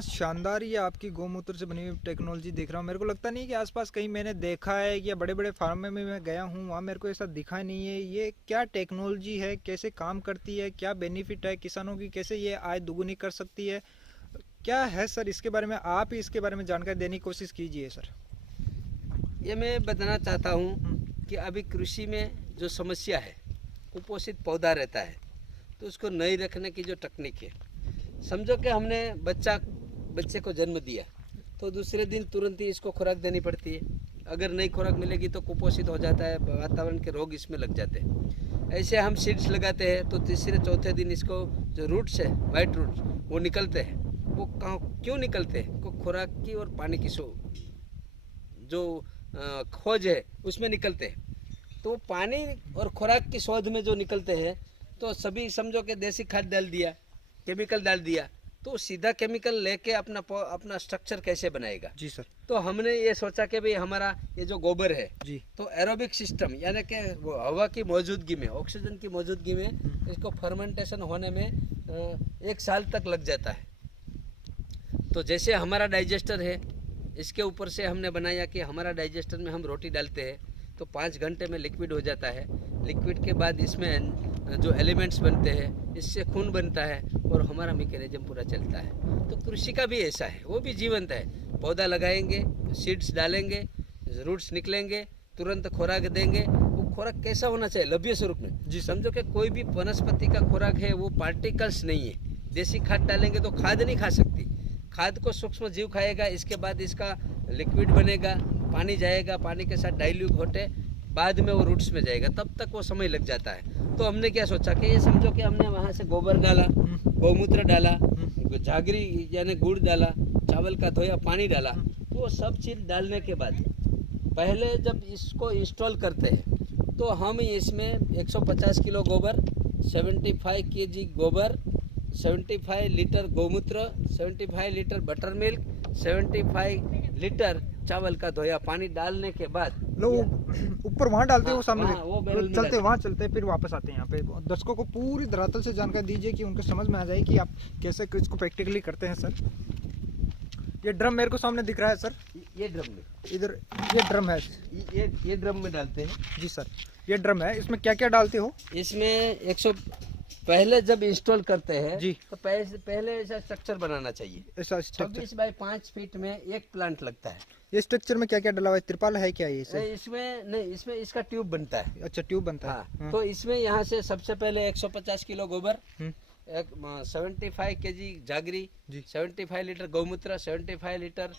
शानदार ये आपकी गौमूत्र से बनी हुई टेक्नोलॉजी देख रहा हूँ। मेरे को लगता नहीं कि आसपास कहीं मैंने देखा है या बड़े बड़े फार्म में मैं गया हूँ वहाँ मेरे को ऐसा दिखा नहीं है। ये क्या टेक्नोलॉजी है, कैसे काम करती है, क्या बेनिफिट है किसानों की, कैसे ये आय दुगुनी कर सकती है, क्या है सर? इसके बारे में आप ही इसके बारे में जानकारी देने की कोशिश कीजिए सर। ये मैं बताना चाहता हूँ हम्म, कि अभी कृषि में जो समस्या है, कुपोषित पौधा रहता है, तो उसको नहीं रखने की जो तकनीक है, समझो कि हमने बच्चे को जन्म दिया तो दूसरे दिन तुरंत ही इसको खुराक देनी पड़ती है। अगर नई खुराक मिलेगी तो कुपोषित हो जाता है, वातावरण के रोग इसमें लग जाते हैं। ऐसे हम सीड्स लगाते हैं तो तीसरे चौथे दिन इसको जो रूट्स है, वाइट रूट्स, वो निकलते हैं। वो कहाँ क्यों निकलते हैं? को खुराक की और पानी की जो खोज है उसमें निकलते हैं। तो पानी और खुराक की शोध में जो निकलते हैं तो सभी समझो कि देसी खाद डाल दिया, केमिकल डाल दिया, तो सीधा केमिकल लेके अपना स्ट्रक्चर कैसे बनाएगा? जी सर। तो हमने ये सोचा कि भाई हमारा ये जो गोबर है जी। तो एरोबिक सिस्टम, यानी कि हवा की मौजूदगी में, ऑक्सीजन की मौजूदगी में इसको फर्मेंटेशन होने में 1 साल तक लग जाता है। तो जैसे हमारा डाइजेस्टर है, इसके ऊपर से हमने बनाया कि हमारा डाइजेस्टर में हम रोटी डालते हैं तो 5 घंटे में लिक्विड हो जाता है। लिक्विड के बाद इसमें जो एलिमेंट्स बनते हैं, इससे खून बनता है और हमारा मैकेनिज्म पूरा चलता है। तो कृषि का भी ऐसा है, वो भी जीवंत है। पौधा लगाएंगे, सीड्स डालेंगे, रूट्स निकलेंगे, तुरंत खुराक देंगे। वो खुराक कैसा होना चाहिए? लभ्य स्वरूप में। जी समझो कि कोई भी वनस्पति का खुराक है वो पार्टिकल्स नहीं है। देसी खाद डालेंगे तो खाद नहीं खा सकती, खाद को सूक्ष्म जीव खाएगा। इसके बाद इसका लिक्विड बनेगा, पानी जाएगा, पानी के साथ डाइल्यूट होते बाद में वो रूट्स में जाएगा, तब तक वो समय लग जाता है। तो हमने क्या सोचा कि ये समझो कि हमने वहाँ से गोबर डाला, गौमूत्र डाला, झागरी यानी गुड़ डाला, चावल का धोया पानी डाला। तो वो सब चीज़ डालने के बाद पहले जब इसको इंस्टॉल करते हैं तो हम इसमें 150 किलो गोबर, 75 केजी गोबर, 75 लीटर गौमूत्र, 75 लीटर बटर मिल्क, 75 लीटर चावल का धोया पानी डालने के बाद लोग ऊपर वहाँ डालते हैं, वो सामने वो बैरल में चलते वहाँ चलते हैं, फिर वापस आते हैं यहाँ पे। दर्शकों को पूरी धरातल से जानकारी दीजिए कि उनको समझ में आ जाए कि आप कैसे इसको प्रैक्टिकली करते हैं सर। ये ड्रम मेरे को सामने दिख रहा है सर। ये ड्रम में, इधर ये ड्रम है। ये ड्रम में डालते हैं। जी सर, ये ड्रम है। इसमें क्या क्या डालते हो? इसमें 100 पहले जब इंस्टॉल करते हैं जी, तो पहले ऐसा स्ट्रक्चर बनाना चाहिए। ऐसा स्ट्रक्चर 26 बाई 5 फीट में एक प्लांट लगता है। ये स्ट्रक्चर में क्या क्या डला हुआ है? त्रिपाल है क्या ये सर? इसमें नहीं, इसमें इसका ट्यूब बनता है। अच्छा, ट्यूब बनता है। हाँ, तो इसमें यहाँ से सबसे पहले 150 किलो गोबर, हम्म, 75 केजी जागरी, जी। 75 लीटर गौमूत्र, 75 लीटर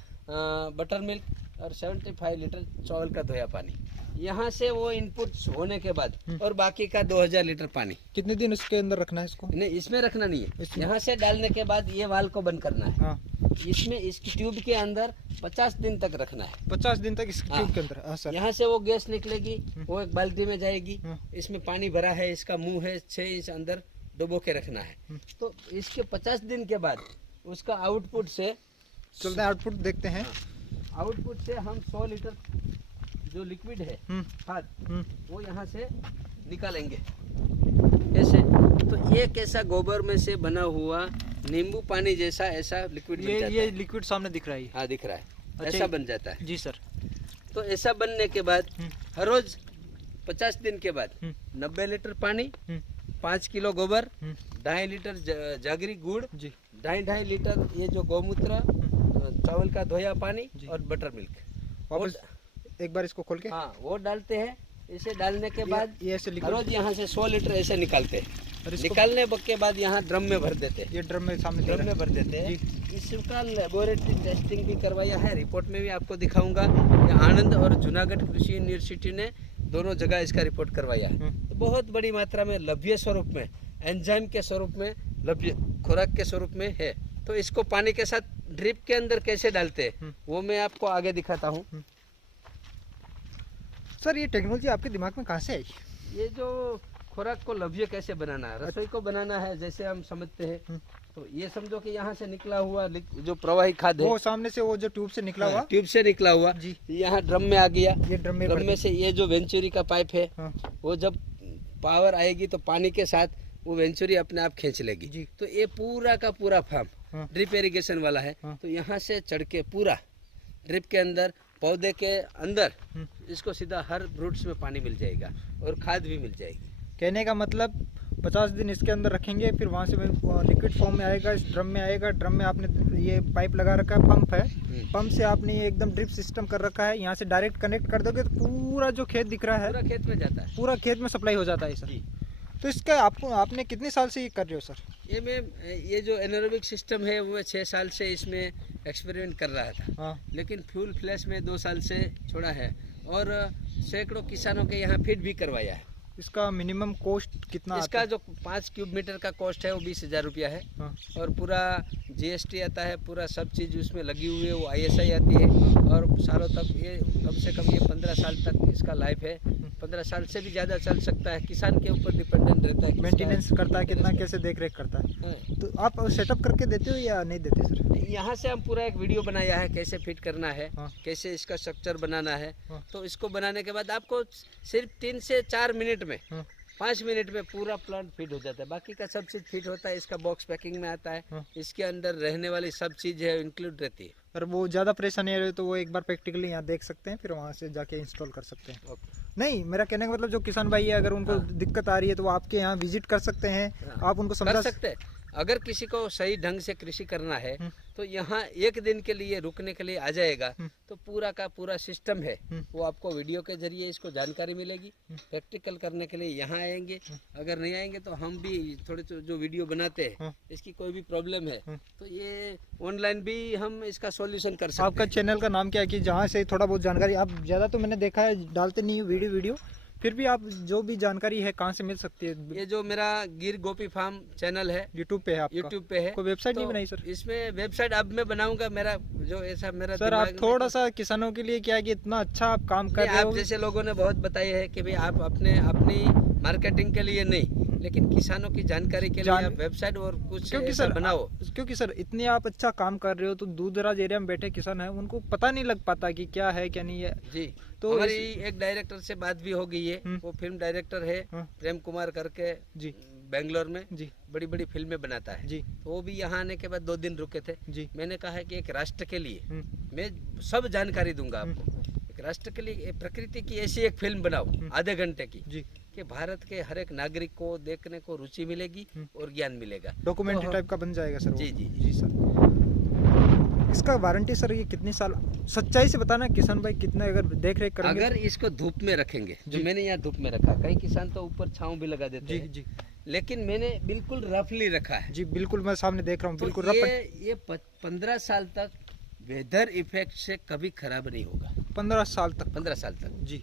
बटर मिल्क और 75 लीटर चावल का धोया पानी। यहाँ से वो इनपुट होने के बाद और बाकी का 2000 लीटर पानी। कितने दिन इसके अंदर रखना है इसको? नहीं, इसमें रखना नहीं है। इसमें? यहाँ से डालने के बाद ये वाल को बंद करना है। हाँ, इसमें इसकी ट्यूब के अंदर 50 दिन तक रखना है। 50 दिन तक इस हाँ। ट्यूब के अंदर। हाँ सर। यहाँ से वो गैस निकलेगी, वो एक बाल्टी में जाएगी। हाँ। इसमें पानी भरा है, इसका मुंह है, 6 इंच अंदर डुबो के रखना है। तो इसके 50 दिन के बाद उसका आउटपुट से चलते हैं, आउटपुट देखते हैं। आउटपुट से हम 100 लीटर जो लिक्विड है खाद, वो यहाँ से निकालेंगे। कैसे? तो ये कैसा गोबर में से बना हुआ नींबू पानी जैसा ऐसा लिक्विड बन जाता है। ये लिक्विड सामने दिख रहा है। हाँ, दिख रहा है। अच्छा, ऐसा बन जाता है। जी सर। तो ऐसा बनने के बाद हर रोज 50 दिन के बाद 90 लीटर पानी, 5 किलो गोबर, 2.5 लीटर जागरी गुड़, जी। 2.5 लीटर ये जो गौमूत्र, चावल का धोया पानी और बटर मिल्क। वापस एक बार इसको खोल के। हाँ, वो डालते हैं। इसे डालने के बाद ये ऐसे हर रोज यहाँ से 100 लीटर ऐसे निकालते हैं। और इसको निकालने के बाद यहाँ ड्रम में भर देते हैं। ये ड्रम में सामने ड्रम में भर देते हैं। इसका लेबोरेटरी टेस्टिंग भी करवाया है, रिपोर्ट में भी आपको दिखाऊंगा। ये आनंद और जूनागढ़ कृषि यूनिवर्सिटी ने दोनों जगह इसका रिपोर्ट करवाया। तो बहुत बड़ी मात्रा में लभ्य स्वरूप में, एंजाइम के स्वरूप में, लभ्य खुराक के स्वरूप में है। तो इसको पानी के साथ ड्रिप के अंदर कैसे डालते हैं वो मैं आपको आगे दिखाता हूँ। सर, ये टेक्नोलॉजी आपके दिमाग में कहाँ से आई? ये जो खुराक को लभ्य कैसे बनाना है, रसोई को बनाना है जैसे हम समझते हैं। तो ये समझो कि यहाँ से निकला हुआ जो प्रवाही खाद है, वो सामने से वो जो ट्यूब से निकला हुआ, ट्यूब से निकला हुआ जी, यहाँ ड्रम में आ गया। ये ड्रम में ड्रम में से ये जो वेंचुरी का पाइप है, हाँ। वो जब पावर आएगी तो पानी के साथ वो वेंचुरी अपने आप खींच लेगी। जी। तो ये पूरा का पूरा फार्म हाँ। ड्रिप इरिगेशन वाला है, हाँ। तो यहाँ से चढ़ के पूरा ड्रिप के अंदर पौधे के अंदर इसको सीधा हर रूट्स में पानी मिल जाएगा और खाद भी मिल जाएगी। कहने का मतलब 50 दिन इसके अंदर रखेंगे, फिर वहाँ से लिक्विड फॉर्म में आएगा, इस ड्रम में आएगा। ड्रम में आपने ये पाइप लगा रखा है, पंप है, पंप से आपने ये एकदम ड्रिप सिस्टम कर रखा है, यहाँ से डायरेक्ट कनेक्ट कर दोगे तो पूरा जो खेत दिख रहा है पूरा खेत में जाता है, पूरा खेत में सप्लाई हो जाता है सर। जी। तो इसका आपने कितने साल से ये कर रहे हो सर? ये जो एनारोबिक सिस्टम है वो 6 साल से इसमें एक्सपेरिमेंट कर रहा था। हाँ। लेकिन फ्यूल फ्लैश में 2 साल से छोड़ा है और सैकड़ों किसानों के यहाँ फीड भी करवाया है। इसका मिनिमम कॉस्ट कितना इसका आता जो 5 क्यूब मीटर का कॉस्ट है वो 20,000 रुपया है। हाँ। और पूरा GST आता है, पूरा सब चीज़ उसमें लगी हुई है, वो ISI आती है और सालों तक ये कम से कम ये 15 साल तक इसका लाइफ है। 15 साल से भी ज़्यादा चल सकता है, किसान के ऊपर डिपेंडेंट रहता है। मेंटेनेंस करता है कितना, कैसे देख रेख करता है? हाँ। तो आप सेटअप करके देते हो या नहीं देते सर? यहाँ से हम पूरा एक वीडियो बनाया है कैसे फिट करना है, हाँ। कैसे इसका स्ट्रक्चर बनाना है। हाँ। तो इसको बनाने के बाद आपको सिर्फ 3 से 4 मिनट में, हाँ। 5 मिनट में पूरा प्लांट फिट हो जाता है। बाकी का सब चीज़ फिट होता है, इसका बॉक्स पैकिंग में आता है। हाँ। इसके अंदर रहने वाली सब चीज़ है इंक्लूड रहती है। अगर वो ज़्यादा परेशानी आ रही है तो वो एक बार प्रैक्टिकली यहाँ देख सकते हैं, फिर वहाँ से जाके इंस्टॉल कर सकते हैं। नहीं, मेरा कहने का मतलब जो किसान भाई है अगर उनको हाँ। दिक्कत आ रही है तो वो आपके यहाँ विजिट कर सकते हैं। हाँ। आप उनको कर समझा सकते हैं। अगर किसी को सही ढंग से कृषि करना है तो यहाँ एक दिन के लिए रुकने के लिए आ जाएगा तो पूरा का पूरा सिस्टम है वो आपको वीडियो के जरिए इसको जानकारी मिलेगी। प्रैक्टिकल करने के लिए यहाँ आएंगे, अगर नहीं आएंगे तो हम भी थोड़े जो वीडियो बनाते हैं इसकी कोई भी प्रॉब्लम है तो ये ऑनलाइन भी हम इसका सॉल्यूशन कर सकते हैं। आपका चैनल का नाम क्या है कि जहाँ से थोड़ा बहुत जानकारी आप ज़्यादा तो मैंने देखा है डालते नहीं वीडियो, फिर भी आप जो भी जानकारी है कहाँ से मिल सकती है? ये जो मेरा गिर गोपी फार्म चैनल है यूट्यूब पे है आपका? यूट्यूब पे है। कोई वेबसाइट तो नहीं बनाई सर? इसमें वेबसाइट अब मैं बनाऊंगा, मेरा जो ऐसा मेरा सर आप दिमाग में- थोड़ा सा किसानों के लिए क्या है कि इतना अच्छा आप काम कर नहीं, रहे आप हो। जैसे लोगों ने बहुत बताई है कि भाई आप अपनी मार्केटिंग के लिए नहीं लेकिन किसानों की जानकारी के लिए आप वेबसाइट और कुछ क्योंकि ऐसा सर बनाओ। क्योंकि सर इतने आप अच्छा काम कर रहे हो तो दूर दराज एरिया में बैठे किसान है उनको पता नहीं लग पाता कि क्या है क्या नहीं है। जी। तो हमारी एक डायरेक्टर से बात भी हो गई है, वो फिल्म डायरेक्टर है हाँ। प्रेम कुमार करके जी बेंगलोर में जी बड़ी बड़ी फिल्में बनाता है। जी तो वो भी यहाँ आने के बाद 2 दिन रुके थे। जी मैंने कहा है कि एक राष्ट्र के लिए हम्म, मैं सब जानकारी दूंगा आपको। एक राष्ट्र के लिए प्रकृति की ऐसी एक फिल्म बनाओ आधे घंटे की जी कि भारत के हर एक नागरिक को देखने को रुचि मिलेगी और ज्ञान मिलेगा। डॉक्यूमेंट्री तो टाइप का बन जाएगा सर वो। जी जी जी सर। इसका वारंटी सर ये कितनी साल, सच्चाई से बताना किसान भाई कितना अगर देख रेख करेंगे? अगर इसको धूप में रखेंगे, जो मैंने यहाँ धूप में रखा, कई किसान तो ऊपर छांव भी लगा देते जी हैं, जी लेकिन मैंने बिल्कुल रफली रखा है। जी बिल्कुल मैं सामने देख रहा हूँ तो बिल्कुल रफ। ये 15 साल तक वेदर इफेक्ट से कभी खराब नहीं होगा। 15 साल तक? 15 साल तक जी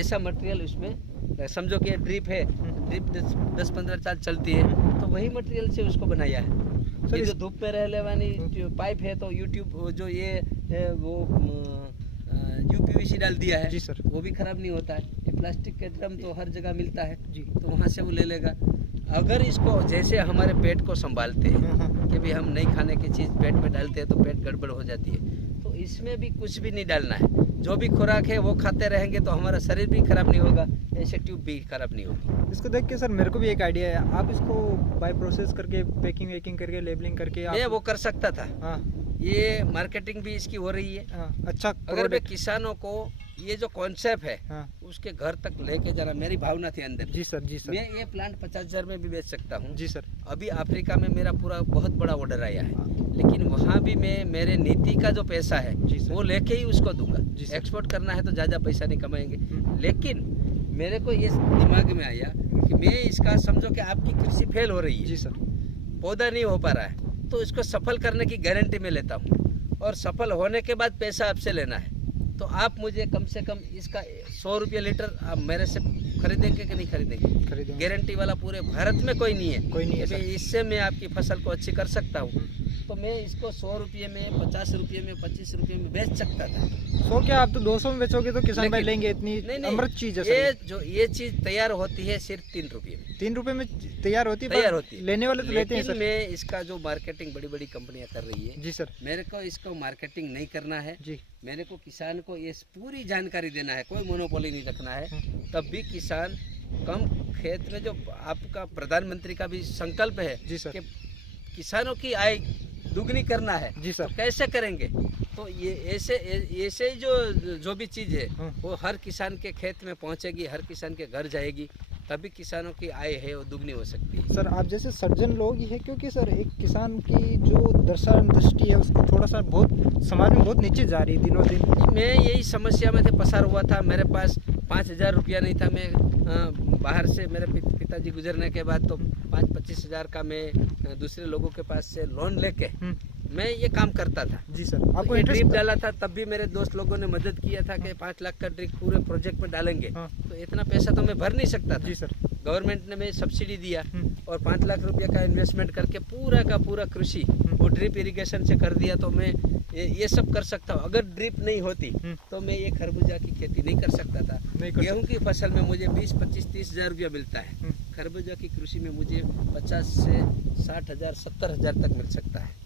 ऐसा मटेरियल उसमें, समझो कि ड्रिप है, ड्रिप 10-15 साल चलती है तो वही मटेरियल से उसको बनाया है। सर ये जो धूप में रहने वाली जो पाइप है तो यूट्यूब जो ये है वो UPVC डाल दिया है जी सर। वो भी खराब नहीं होता है। ये प्लास्टिक के ड्रम तो हर जगह मिलता है जी तो वहाँ से वो ले लेगा। अगर इसको जैसे हमारे पेट को संभालते हैं कि भाई हम नहीं खाने की चीज़ पेट में डालते हैं तो पेट गड़बड़ हो जाती है, तो इसमें भी कुछ भी नहीं डालना है। जो भी खुराक है वो खाते रहेंगे तो हमारा शरीर भी खराब नहीं होगा, ऐसे ट्यूब भी खराब नहीं होगी। इसको देख के सर मेरे को भी एक आइडिया है, आप इसको बाय प्रोसेस करके पैकिंग वैकिंग करके लेबलिंग करके मैं वो कर सकता था। हाँ ये मार्केटिंग भी इसकी हो रही है। हाँ अच्छा अगर मैं प्रोडक्ट। किसानों को ये जो कॉन्सेप्ट है हाँ उसके घर तक लेके जाना मेरी भावना थी अंदर। जी सर जी सर मैं ये प्लांट 50,000 में भी बेच सकता हूँ। जी सर। अभी अफ्रीका में मेरा पूरा बहुत बड़ा ऑर्डर आया है, लेकिन वहाँ भी मैं मेरे नीति का जो पैसा है जी सर। वो लेके ही उसको दूंगा। जी सर। एक्सपोर्ट करना है तो ज़्यादा पैसा नहीं कमाएंगे, लेकिन मेरे को ये दिमाग में आया कि मैं इसका, समझो कि आपकी कृषि फेल हो रही है, जी सर। पौधा नहीं हो पा रहा है, तो इसको सफल करने की गारंटी मैं लेता हूँ और सफल होने के बाद पैसा आपसे लेना है। तो आप मुझे कम से कम इसका 100 रुपये लीटर आप मेरे से खरीदेंगे कि नहीं खरीदेंगे? खरीदेंगे। गारंटी वाला पूरे भारत में कोई नहीं है। कोई नहीं है कि सर। इससे मैं आपकी फसल को अच्छी कर सकता हूँ, तो मैं इसको 100 रुपये में, 50 रुपये में, 25 रुपये में बेच सकता था। सो क्या आप तो 200 में बेचोगे तो किसान भाई लेकिन- लेंगे? इतनी नहीं अमृत चीज है ये सर। जो ये चीज़ तैयार होती है सिर्फ 3 रुपये में 3 रुपए में तैयार होती है? तैयार पर होती है। लेने वाले तो लेते हैं लेकिन सर। मैं इसका जो मार्केटिंग बड़ी बड़ी कंपनियां कर रही है, जी सर। मेरे को इसको मार्केटिंग नहीं करना है। जी मेरे को किसान को ये पूरी जानकारी देना है, कोई मोनोपोली नहीं रखना है। तब भी किसान कम खेत में, जो आपका प्रधानमंत्री का भी संकल्प है जी सर। कि किसानों की आय दुगनी करना है जी सर। तो कैसे करेंगे? तो ये ऐसे ही जो भी चीज़ है वो हर किसान के खेत में पहुंचेगी, हर किसान के घर जाएगी, तभी किसानों की आय है वो दुगनी हो सकती है। सर आप जैसे सर्जन लोग ही है, क्योंकि सर एक किसान की जो दृष्टि है उसको थोड़ा सा बहुत समाज में बहुत नीचे जा रही है दिनों दिन। मैं यही समस्या में थे, पसार हुआ था। मेरे पास 5,000 रुपया नहीं था। मैं बाहर से मेरे पिताजी गुजरने के बाद तो 5-25 हज़ार का मैं दूसरे लोगों के पास से लोन लेके मैं ये काम करता था। जी सर। आपको आपको ड्रिप इंटरेस्ट डाला था, तब भी मेरे दोस्त लोगों ने मदद किया था कि 5 लाख का ड्रिप पूरे प्रोजेक्ट में डालेंगे। हाँ। तो इतना पैसा तो मैं भर नहीं सकता था। जी सर। गवर्नमेंट ने मैं सब्सिडी दिया और 5 लाख रुपया का इन्वेस्टमेंट करके पूरा का पूरा कृषि वो ड्रिप इरिगेशन से कर दिया। तो मैं ये सब कर सकता हूँ। अगर ड्रिप नहीं होती तो मैं ये खरबूजा की खेती नहीं कर सकता था। गेहूं की फसल में मुझे 20, 25, 30 हज़ार रुपया मिलता है। खरबूजा की कृषि में मुझे 50 से 60 हज़ार, 70 हज़ार तक मिल सकता है।